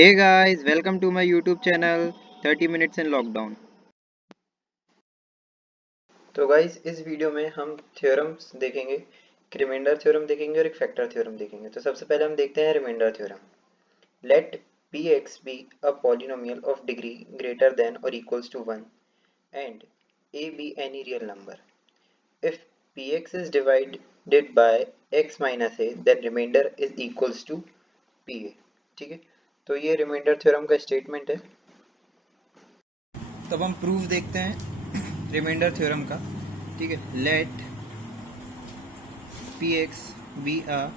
Hey guys, welcome to my YouTube channel 30 minutes in lockdown। तो guys इस video में हम थ्योरम्स देखेंगे। एक रिमाइंडर थ्योरम देखेंगे और एक फैक्टर थ्योरम देखेंगे। तो सबसे पहले हम देखते हैं reminder theorem. Let px be a polynomial of degree greater than or equals to 1 and a be any real number. If px is divided by x minus a then remainder is equals to pa। ठीक है, तो ये remainder theorem का statement है। तब हम proof देखते हैं रिमाइंडर थ्योरम का। ठीक है, let P X be a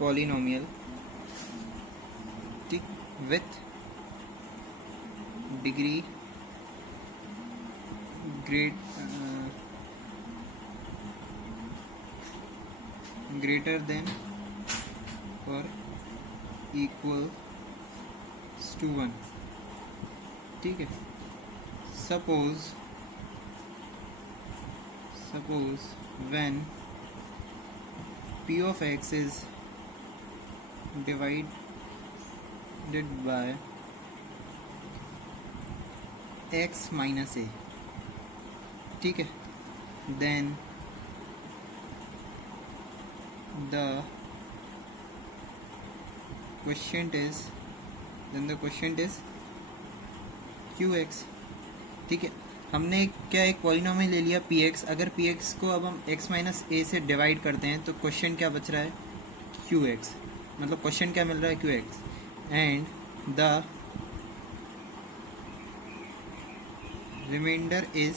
polynomial, ठीक, विथ डिग्री ग्रेटर देन और इक्वल टू 1। ठीक है, suppose when p of x is divided by x minus a, ठीक है, then the quotient is qx। ठीक है, हमने क्या एक पॉलिनोमियल ले लिया px। अगर px को अब हम x माइनस ए से डिवाइड करते हैं तो क्वेश्चन क्या बच रहा है, qx। मतलब क्वेश्चन क्या मिल रहा है, qx, and the reminder is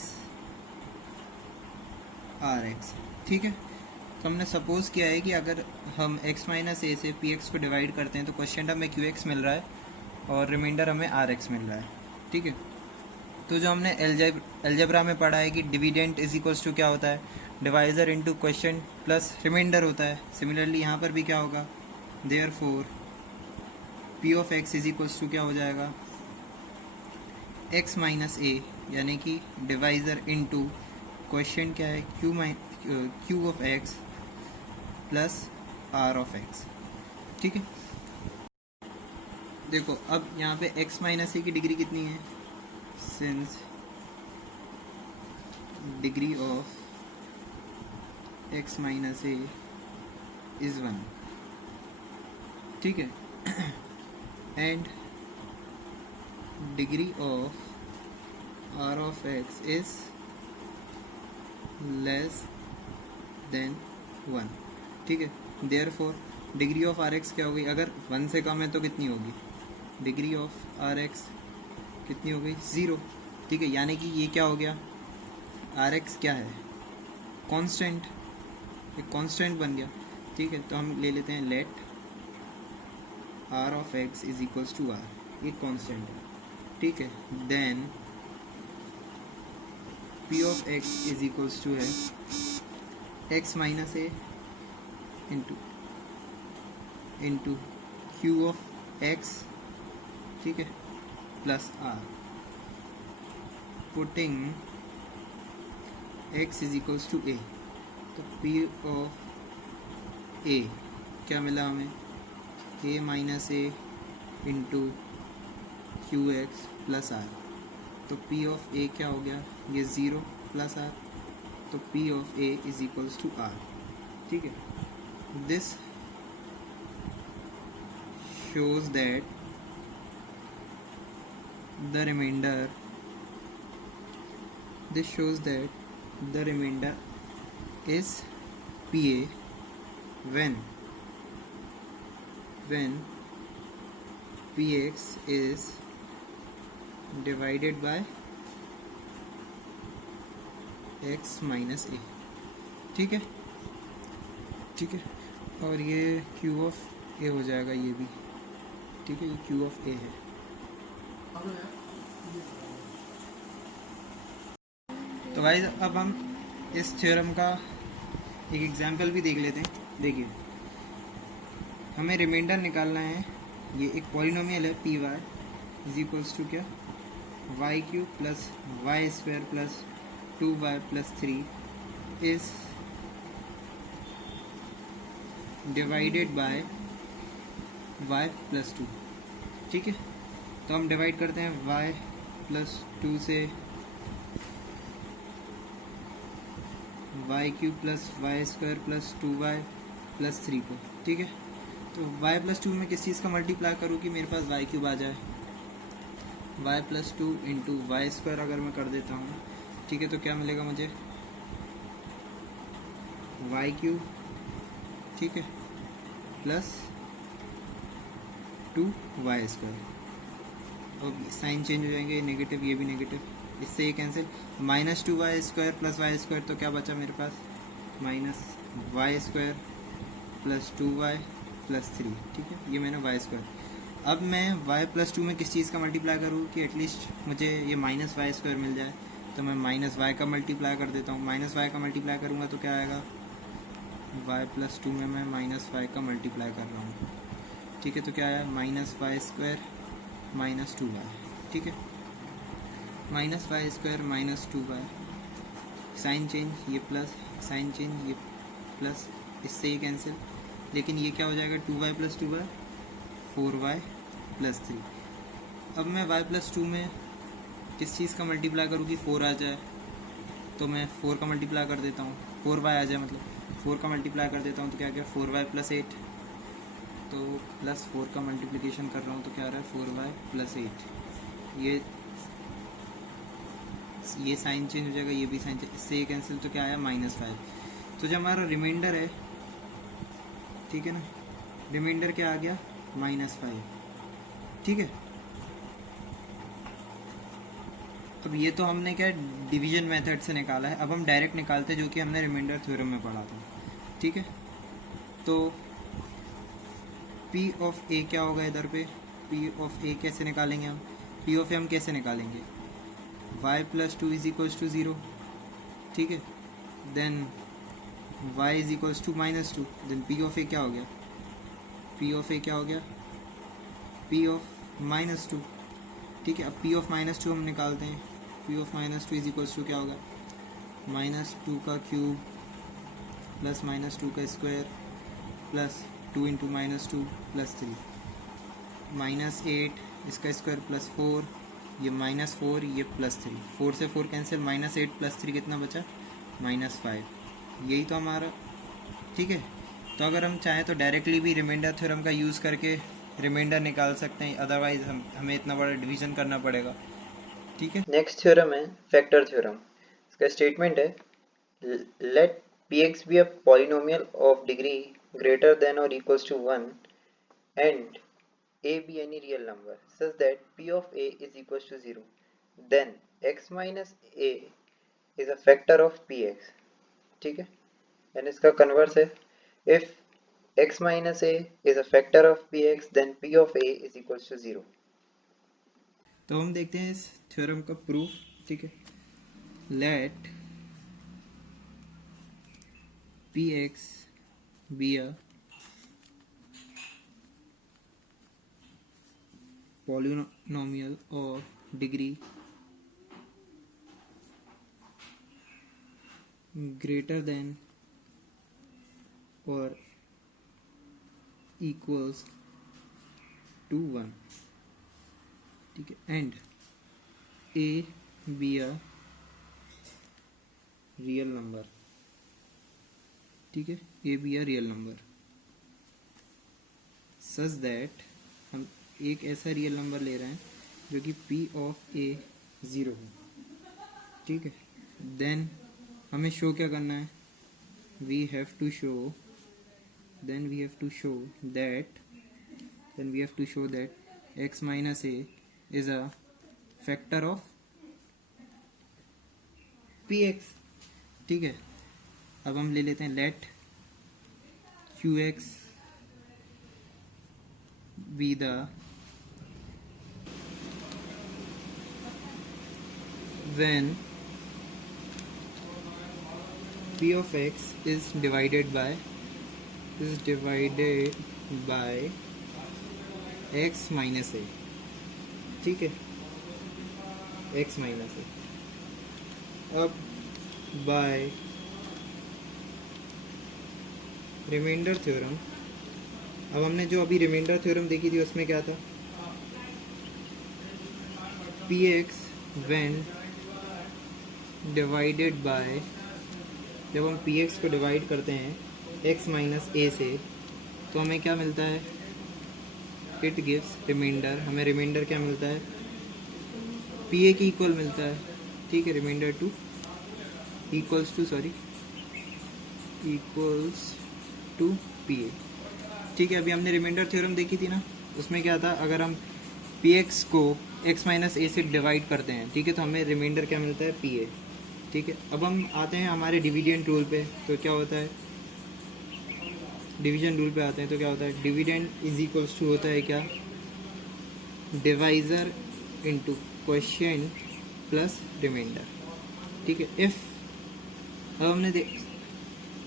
rx। ठीक है, तो हमने सपोज किया है कि अगर हम x माइनस ए से px को डिवाइड करते हैं तो क्वेश्चन हमें qx मिल रहा है और रिमाइंडर हमें rx मिल रहा है। ठीक है, तो जो हमने एलजेब्रा में पढ़ा है कि डिविडेंट इज इक्वल्स टू क्या होता है, divisor into question plus reminder होता है। सिमिलरली यहाँ पर भी क्या होगा, therefore P of x is equals to क्या हो जाएगा, एक्स माइनस ए, यानी कि डिवाइजर इनटू क्वेश्चन क्या है, Q of X plus R of x. ठीक है, देखो अब यहाँ पे x माइनस ए की डिग्री कितनी है, since degree of x minus A is 1। ठीक है, एंड degree of r of x is less than 1। ठीक है, therefore degree of R X क्या होगी, अगर 1 से कम है तो कितनी होगी, डिग्री ऑफ आर एक्स कितनी हो गई, 0। ठीक है, यानी कि ये क्या हो गया, आर एक्स क्या है, कांस्टेंट, एक कांस्टेंट बन गया। ठीक है, तो हम ले लेते हैं let r of x is equals to r, ये कांस्टेंट है। ठीक है, then p of x is equals to है x minus a into q of x, ठीक है, plus r, putting x is equals to a. तो p of a क्या मिला हमें, a minus a into q x plus r. तो p of a क्या हो गया, ये 0 प्लस आर, तो p of a is equals to R. ठीक है, this shows that the remainder is PA when PX is divided by x minus a। ठीक है, ठीक है, और ये Q ऑफ A हो जाएगा ये भी। ठीक है, ये Q ऑफ A है। तो गाइस अब हम इस थ्योरम का एक एग्जांपल भी देख लेते हैं। देखिए, हमें रिमाइंडर निकालना है। ये एक पॉलिनोमियल है p y is equals to क्या, y cube plus Y square plus 2y plus 3 is divided by y plus 2। ठीक है, तो हम डिवाइड करते हैं y प्लस 2 से Y cube plus Y square plus 2y plus 3 को। ठीक है, तो y प्लस 2 में किस चीज़ का मल्टीप्लाई करूँ कि मेरे पास वाई क्यूब आ जाए। y plus 2 into Y square अगर मैं कर देता हूँ, ठीक है, तो क्या मिलेगा मुझे, वाई क्यूब, ठीक है, प्लस 2y स्क्वायर। और साइन चेंज हो जाएंगे, नेगेटिव, ये भी नेगेटिव, इससे ये cancel, minus 2y square plus Y square, तो क्या बचा मेरे पास, minus Y square plus 2y plus 3। ठीक है, ये मैंने वाई स्क्वायर। अब मैं y प्लस 2 में किस चीज़ का मल्टीप्लाई करूँ कि एटलीस्ट मुझे ये माइनस वाई स्क्वायर मिल जाए, तो मैं माइनस वाई का मल्टीप्लाई कर देता हूँ। माइनस वाई का मल्टीप्लाई करूँगा तो क्या आएगा, y प्लस 2 में मैं माइनस वाई का मल्टीप्लाई कर रहा हूँ। ठीक है, तो क्या आया, minus Y square minus 2y। ठीक है, minus Y square minus 2y, sign change, ये प्लस, साइन चेंज, ये प्लस, इससे ये कैंसिल, लेकिन ये क्या हो जाएगा, 2y plus 2y 4y plus 3। अब मैं y प्लस 2 में किस चीज़ का मल्टीप्लाई करूँ कि 4 आ जाए, तो मैं 4 का मल्टीप्लाई कर देता हूँ, 4y आ जाए, मतलब 4 का मल्टीप्लाई कर देता हूँ, तो क्या क्या 4y प्लस 8, तो प्लस 4 का मल्टीप्लिकेशन कर रहा हूँ, तो क्या आ रहा है 4y प्लस 8। ये साइन चेंज हो जाएगा, ये भी साइन चेंज, इससे ये कैंसिल, तो क्या आया, -5। तो जो हमारा रिमाइंडर है, ठीक है ना, रिमाइंडर क्या आ गया, -5। ठीक है, अब ये तो हमने क्या डिवीजन मेथड से निकाला है, अब हम डायरेक्ट निकालते हैं जो कि हमने रिमाइंडर थ्योरम में पढ़ा था। ठीक है, तो P ऑफ A क्या होगा इधर पे, P ऑफ A कैसे निकालेंगे हम, P ऑफ A हम कैसे निकालेंगे, y plus 2 is equals to 0। ठीक है, then y is equals to -2, then P of A क्या हो गया, P ऑफ A क्या हो गया, P ऑफ -2। ठीक है, अब P ऑफ -2 हम निकालते हैं, P of -2 is equals to क्या होगा, -2 का क्यूब प्लस -2 का स्क्वायर प्लस 2 इंटू -2 प्लस 3, -8 इसका स्क्वायर प्लस 4, ये -4, ये प्लस 3, 4 से 4 कैंसिल, -8 प्लस 3 कितना बचा, -5। यही तो हमारा। ठीक है, तो अगर हम चाहें तो डायरेक्टली भी रिमाइंडर थ्योरम का यूज़ करके रिमाइंडर निकाल सकते हैं, अदरवाइज हमें इतना बड़ा डिवीजन करना पड़ेगा। ठीक है, नेक्स्ट थ्योरम है फैक्टर थ्योरम। इसका स्टेटमेंट है, late px be a polynomial of degree greater than or equals to 1 and a be any real number such that p of a is equals to 0, then x minus a is a factor of px। ठीक है, and इसका converse है, if x minus a is a factor of px then p of a is equals to 0। तो हम देखते हैं इस theorem का प्रूफ। ठीक है, late px be a polynomial of degree greater than or equals to 1। ठीक है, and a be a real number. ठीक है, A B are real number such that, हम एक ऐसा रियल नंबर ले रहे हैं जो कि P ऑफ ए 0 है। ठीक है, देन हमें शो क्या करना है, we have to show that x minus A is a factor of px। ठीक है, अब हम ले लेते हैं let qx be the when p of x is divided by x minus a। ठीक है, x minus a। अब by रिमाइंडर थ्योरम अब हमने जो अभी रिमाइंडर थ्योरम देखी थी उसमें क्या था, P x when divided by, जब हम पी एक्स को डिवाइड करते हैं एक्स माइनस ए से तो हमें क्या मिलता है, इट गिव्स रिमाइंडर, हमें रिमाइंडर क्या मिलता है, पी ए की इक्वल मिलता है, ठीक है, remainder two equals to sorry equals to p a, ठीक है। अभी हमने रिमाइंडर थ्योरम देखी थी ना, उसमें क्या था, अगर हम पी एक्स को एक्स माइनस ए से डिवाइड करते हैं, ठीक है, तो हमें रिमाइंडर क्या मिलता है, पी ए, ठीक है। अब हम आते हैं हमारे डिविडेंड रूल पे, तो क्या होता है, डिवीजन रूल पे आते हैं तो क्या होता है, डिविडेंड इज इक्वल्स टू होता है क्या, divisor into quotient plus remainder, ठीक है। इफ़, अब हमने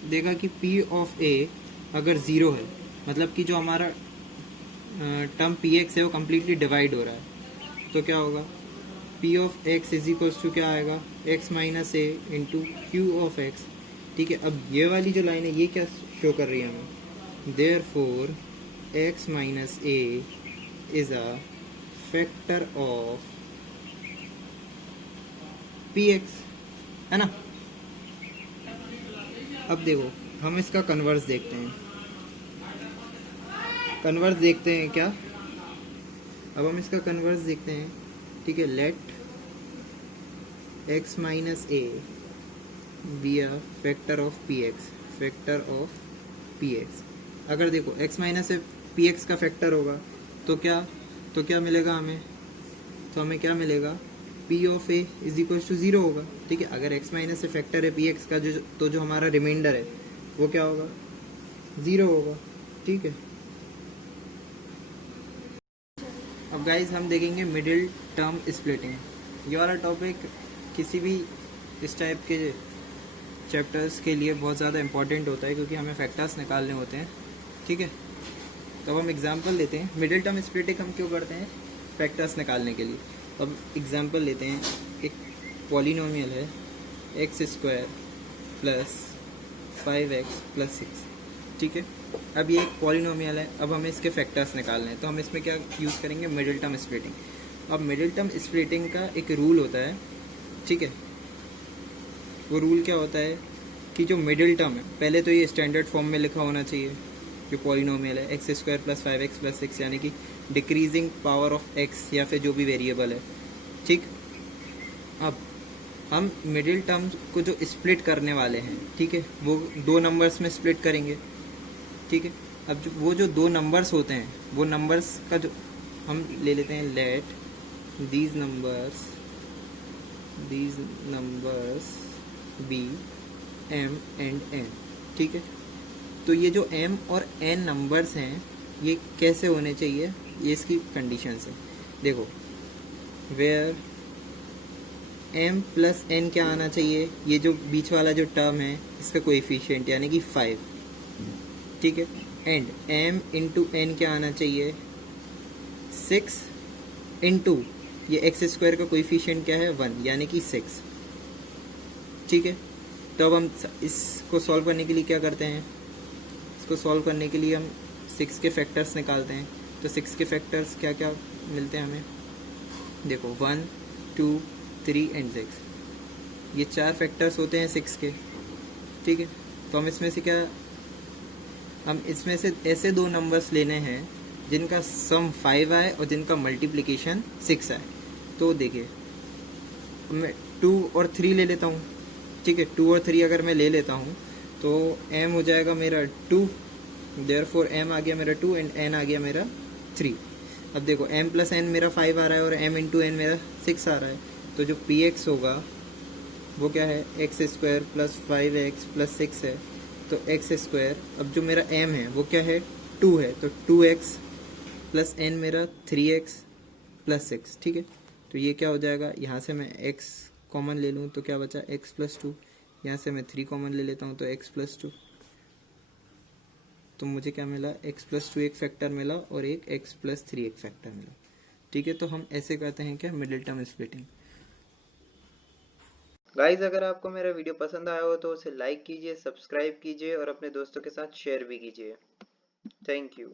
देखा कि पी ऑफ ए अगर ज़ीरो है, मतलब कि जो हमारा टर्म पी एक्स है वो कम्प्लीटली डिवाइड हो रहा है, तो क्या होगा, p of x is equals to क्या आएगा, x minus a into q of x, ठीक है। अब ये वाली जो लाइन है ये क्या शो कर रही है हमें, therefore x minus A is a factor of p x, है ना। अब देखो हम इसका कन्वर्स देखते हैं, कन्वर्स देखते हैं क्या, अब हम इसका कन्वर्स देखते हैं, ठीक है। Let x minus a be a factor of p x, factor of p x. अगर देखो x minus a p x का फैक्टर होगा तो क्या मिलेगा हमें, तो हमें क्या मिलेगा, p of a is equal to zero होगा, ठीक है। अगर एक्स माइनस ए फैक्टर है पी एक्स का, जो हमारा रिमाइंडर है वो क्या होगा, ज़ीरो होगा, ठीक है। अब गाइस हम देखेंगे मिडिल टर्म स्प्लिटिंग, ये वाला टॉपिक किसी भी इस टाइप के चैप्टर्स के लिए बहुत ज़्यादा इंपॉर्टेंट होता है, क्योंकि हमें फैक्टर्स निकालने होते हैं, ठीक है। तो अब हम एग्जांपल लेते हैं, मिडिल टर्म स्प्लिटिंग हम क्यों करते हैं, फैक्टर्स निकालने के लिए। अब एग्जांपल लेते हैं, एक पॉलिनोमियल है x square plus 5x plus 6, ठीक है। अब ये एक पॉलिनोमियल है, अब हमें इसके फैक्टर्स निकालने हैं, तो हम इसमें क्या यूज़ करेंगे, मिडिल टर्म स्प्लिटिंग। अब मिडिल टर्म स्प्लिटिंग का एक रूल होता है, ठीक है। वो रूल क्या होता है कि जो मिडिल टर्म है, पहले तो ये स्टैंडर्ड फॉर्म में लिखा होना चाहिए, जो पॉलिनोमियल है x square plus 5x plus 6, यानी कि डिक्रीजिंग पावर ऑफ एक्स या फिर जो भी वेरिएबल है, ठीक। अब हम मिडिल टर्म को जो स्प्लिट करने वाले हैं, ठीक है, वो दो नंबर्स में स्प्लिट करेंगे, ठीक है। अब जो दो नंबर्स होते हैं, वो नंबर्स का जो हम ले लेते हैं, let these numbers be m and n, ठीक है। तो ये जो एम और एन नंबर्स हैं ये कैसे होने चाहिए, ये इसकी कंडीशंस है। देखो, वेयर एम प्लस एन क्या आना चाहिए, ये जो बीच वाला जो टर्म है इसका कोएफिशिएंट यानी कि 5, ठीक है। एंड एम इंटू एन क्या आना चाहिए, 6 इंटू ये एक्स स्क्वायर का कोएफिशिएंट क्या है, 1 यानी कि 6, ठीक है। तो अब हम इसको सॉल्व करने के लिए क्या करते हैं, इसको सॉल्व करने के लिए हम 6 के फैक्टर्स निकालते हैं। तो 6 के फैक्टर्स क्या क्या मिलते हैं हमें, देखो 1 2 3 एंड 6, ये 4 फैक्टर्स होते हैं 6 के, ठीक है। तो हम इसमें से ऐसे दो नंबर्स लेने हैं जिनका सम 5 आए और जिनका मल्टीप्लिकेशन 6 आए। तो देखिए मैं 2 और 3 ले लेता हूँ, ठीक है। 2 और 3 अगर मैं ले लेता हूँ तो m हो जाएगा मेरा 2, देयरफॉर m आ गया मेरा 2 एंड n आ गया मेरा 3। अब देखो m प्लस n मेरा 5 आ रहा है और m इंटू n मेरा 6 आ रहा है, तो जो px होगा वो क्या है, x square plus 5x plus 6 है, तो एक्स स्क्वायर, अब जो मेरा m है वो क्या है, 2 है, तो 2x प्लस n मेरा 3x प्लस 6, ठीक है। तो ये क्या हो जाएगा, यहाँ से मैं x कॉमन ले लूँ तो क्या बचा, x प्लस 2, यहाँ से मैं 3 कॉमन ले लेता हूँ तो x प्लस 2, तो मुझे क्या मिला, x प्लस 2 एक फैक्टर मिला और एक x प्लस 3 एक फैक्टर मिला, ठीक है। तो हम ऐसे करते हैं क्या, मिडिल टर्म स्प्लिटिंग। गाइज अगर आपको मेरा वीडियो पसंद आया हो तो उसे लाइक कीजिए, सब्सक्राइब कीजिए और अपने दोस्तों के साथ शेयर भी कीजिए। Thank you.